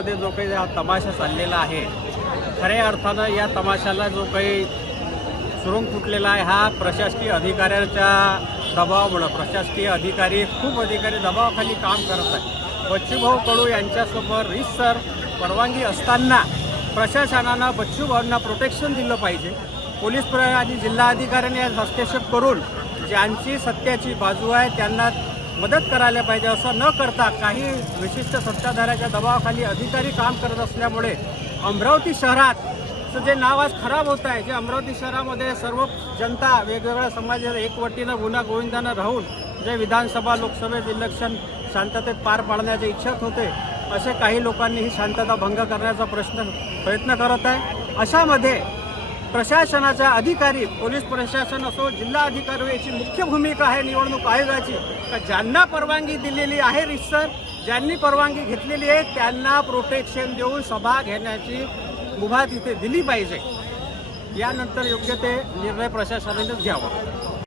मध्ये जो काही हा तमाशा चाललेला आहे खऱ्या अर्थानं या तमाशाला जो काही सुरुंग फुटलेला आहे हा प्रशासकीय अधिकाऱ्यांच्या दबावामुळं प्रशासकीय अधिकारी खूप अधिकारी दबावाखाली काम करत आहेत. बच्चूभाऊ कडू यांच्यासमोर रीतसर परवानगी असताना प्रशासनानं बच्चूभाऊंना प्रोटेक्शन दिलं पाहिजे. पोलीस प्र आणि जिल्हाधिकाऱ्यांनी हस्तक्षेप करून ज्यांची सत्याची बाजू आहे त्यांना मदत करायला पाहिजे असं न करता काही विशिष्ट सत्ताधाऱ्याच्या दबावाखाली अधिकारी काम करत असल्यामुळे अमरावती शहरात जे नाव आज खराब होत आहे जे अमरावती शहरामध्ये सर्व जनता वेगवेगळ्या समाजात एकवटीनं गुन्हा गोविंदानं राहून जे विधानसभा लोकसभेत इलेक्शन शांततेत पार पाडण्याचे इच्छक होते असे काही लोकांनी ही शांतता भंग करण्याचा प्रश्न प्रयत्न करत आहे. अशामध्ये प्रशासनाचा अधिकारी पोलीस प्रशासन असो जिल्हा अधिकारी हो, याची मुख्य भूमिका आहे निवडणूक आयोगाची. का ज्यांना परवानगी दिलेली आहे रिसर ज्यांनी परवानगी घेतलेली आहे त्यांना प्रोटेक्शन देऊन सभा घेण्याची मुभा तिथे दिली पाहिजे. यानंतर योग्य ते निर्णय प्रशासनानेच घ्यावा.